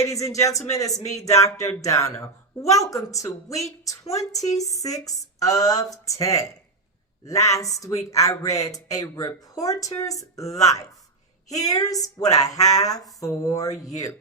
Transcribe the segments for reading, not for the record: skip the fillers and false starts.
ladies and gentlemen. It's me, Dr. Donna. Welcome to week 26 of 10. Last week, I read A Reporter's Life. Here's what I have for you.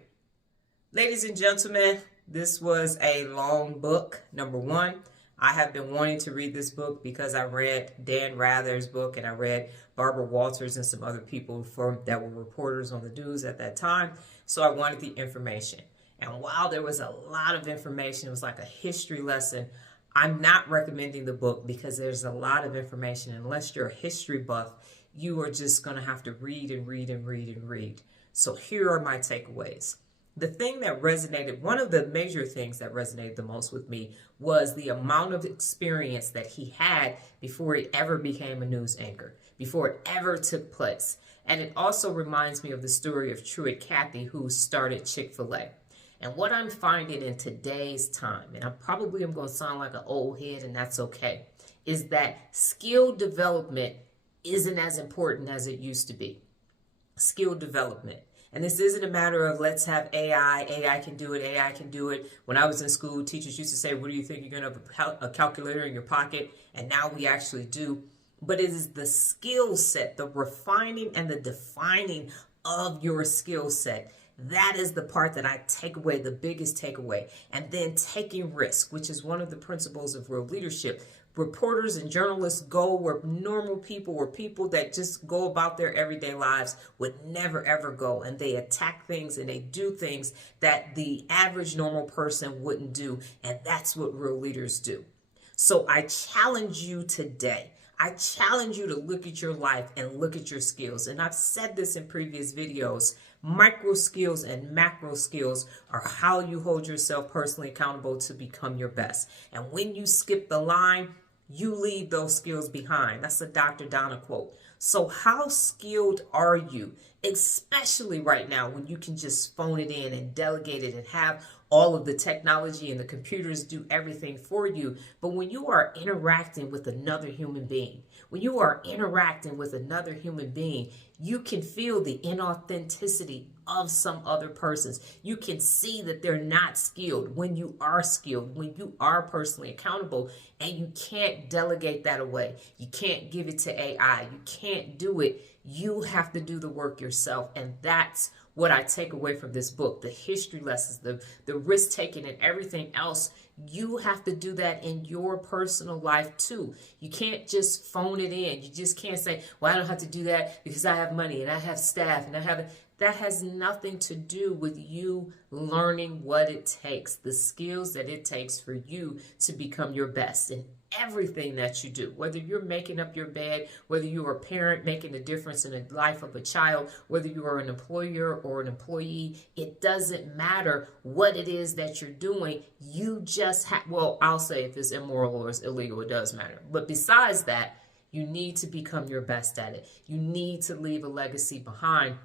Ladies and gentlemen, this was a long book. Number one, I have been wanting to read this book because I read Dan Rather's book and I read Barbara Walters and some other people that were reporters on the news at that time. So I wanted the information. And while there was a lot of information, it was like a history lesson. I'm not recommending the book because there's a lot of information. Unless you're a history buff, you are just going to have to read and read and read and read. So here are my takeaways. The thing that resonated, one of the major things that resonated the most with me was the amount of experience that he had before he ever became a news anchor, before it ever took place. And it also reminds me of the story of Truett Cathy, who started Chick-fil-A. And what I'm finding in today's time, and I probably am going to sound like an old head, and that's okay, is that skill development isn't as important as it used to be. Skill development. And this isn't a matter of let's have AI, AI can do it, AI can do it. When I was in school, teachers used to say, what do you think, you're going to have a calculator in your pocket? And now we actually do. But it is the skill set, the refining and the defining of your skill set. That is the part that I take away, the biggest takeaway. And then taking risk, which is one of the principles of real leadership. Reporters and journalists go where normal people or people that just go about their everyday lives would never ever go, and they attack things and they do things that the average normal person wouldn't do, and that's what real leaders do. So I challenge you today. I challenge you to look at your life and look at your skills. And I've said this in previous videos. Micro skills and macro skills are how you hold yourself personally accountable to become your best. And when you skip the line, you leave those skills behind. That's a Dr. Donna quote. So how skilled are you? Especially right now when you can just phone it in and delegate it and have all of the technology and the computers do everything for you. But when you are interacting with another human being, you can feel the inauthenticity of some other persons. You can see that they're not skilled when you are skilled, when you are personally accountable, and you can't delegate that away. You can't give it to AI. You can't do it. You have to do the work yourself. And that's what I take away from this book, the history lessons, the risk taking and everything else. You have to do that in your personal life too. You can't just phone it in. You just can't say, well, I don't have to do that because I have money and I have staff and I have. That has nothing to do with you learning what it takes, the skills that it takes for you to become your best in everything that you do. Whether you're making up your bed, whether you're a parent making a difference in the life of a child, whether you are an employer or an employee, it doesn't matter what it is that you're doing. You just have, well, I'll say if it's immoral or it's illegal, it does matter. But besides that, you need to become your best at it. You need to leave a legacy behind.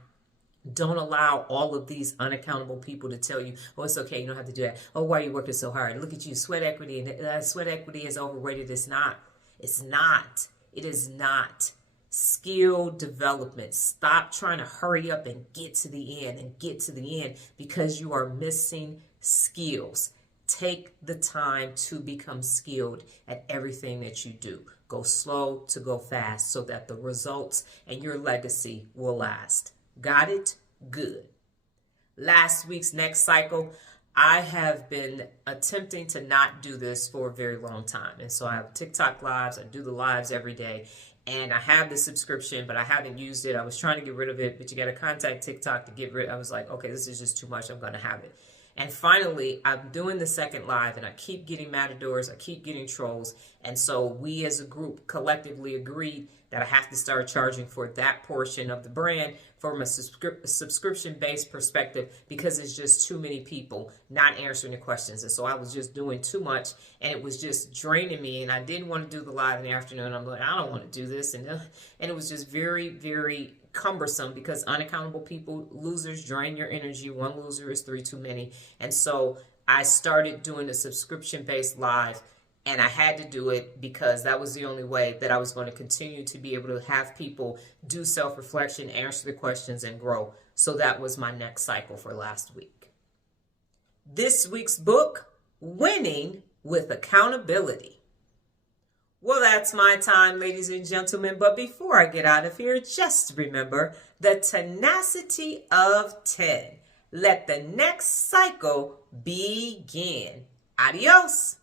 Don't allow all of these unaccountable people to tell you, oh, it's okay, you don't have to do that. Oh, why are you working so hard? Look at you, sweat equity. And sweat equity is overrated. It's not. It's not. It is not. Skill development. Stop trying to hurry up and get to the end because you are missing skills. Take the time to become skilled at everything that you do. Go slow to go fast so that the results and your legacy will last. Got it? Good. Last week's next cycle, I have been attempting to not do this for a very long time. And so I have TikTok lives. I do the lives every day. And I have the subscription, but I haven't used it. I was trying to get rid of it, but you got to contact TikTok to get rid. I was like, okay, this is just too much. I'm going to have it. And finally, I'm doing the second live, and I keep getting matadors. I keep getting trolls. And so we as a group collectively agreed that I have to start charging for that portion of the brand from a subscription-based perspective because it's just too many people not answering the questions. And so I was just doing too much, and it was just draining me, and I didn't want to do the live in the afternoon. I'm like, I don't want to do this. And it was just very, very cumbersome because unaccountable people, losers drain your energy. One loser is three too many. And so I started doing a subscription-based live. And I had to do it because that was the only way that I was going to continue to be able to have people do self-reflection, answer the questions, and grow. So that was my next cycle for last week. This week's book, Winning with Accountability. Well, that's my time, ladies and gentlemen. But before I get out of here, just remember the tenacity of 10. Let the next cycle begin. Adios.